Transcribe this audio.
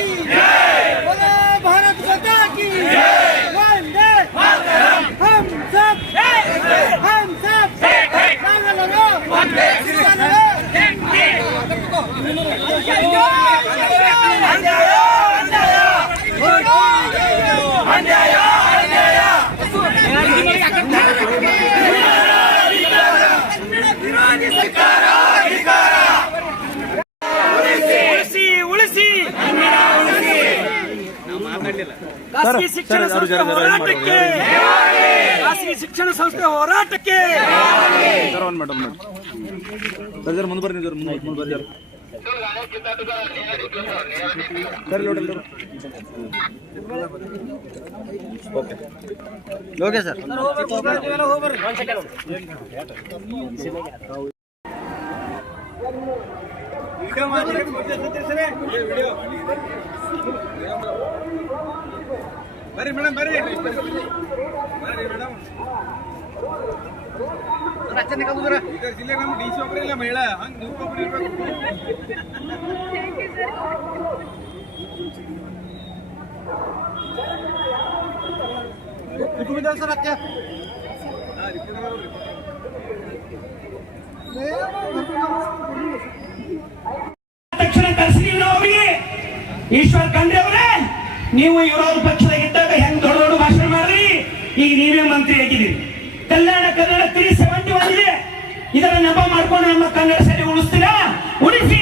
की बोलो भारत माता की वंदे हम सब ಖಾಸಗಿ ಶಿಕ್ಷಣ ಸಂಸ್ಥೆ ಹೋರಾಟಕ್ಕೆ ಖಾಸಗಿ ಶಿಕ್ಷಣ ಸಂಸ್ಥೆ ಹೋರಾಟಕ್ಕೆ ಮುಂದೆ ಬರ್ರಿ ಓಕೆ ಸರ್ ಬರ್ರಿ ಮೇಡಮ್ ಬರ್ರಿ ಜಿಲ್ಲೆ ನಮ್ಮ ಡಿ ಸಿ ಒಬ್ಬರೇ ಇಲ್ಲ ಮಹಿಳಾ ಹಂಗೆ ನೀವು ಒಬ್ಬರು ಇರ್ಬೇಕು ಸರ್ ಅಕ್ಕ ತಕ್ಷಣ ಕಳಿಸಿದೀವಿ ಅವರಿಗೆ ಈಶ್ವರ್ ಖಂಡ್ರೆ ಅವರೇ ನೀವು ವಿರೋಧ ಪಕ್ಷದಾಗಿದ್ದಾಗ ಹೆಂಗ್ ದೊಡ್ಡ ದೊಡ್ಡ ಭಾಷಣ ಮಾಡ್ರಿ ಈಗ ನೀವೇ ಮಂತ್ರಿ ಆಗಿದ್ದೀರಿ ಕಲ್ಯಾಣ ಕನ್ನಡ 371 ಇದೆ ಇದರ ನೆಪ ಮಾಡ್ಕೊಂಡು ನಮ್ಮ ಕನ್ನಡ ಶಾಲೆ ಉಳಿಸ್ತೀರಾ ಉಳಿಸಿ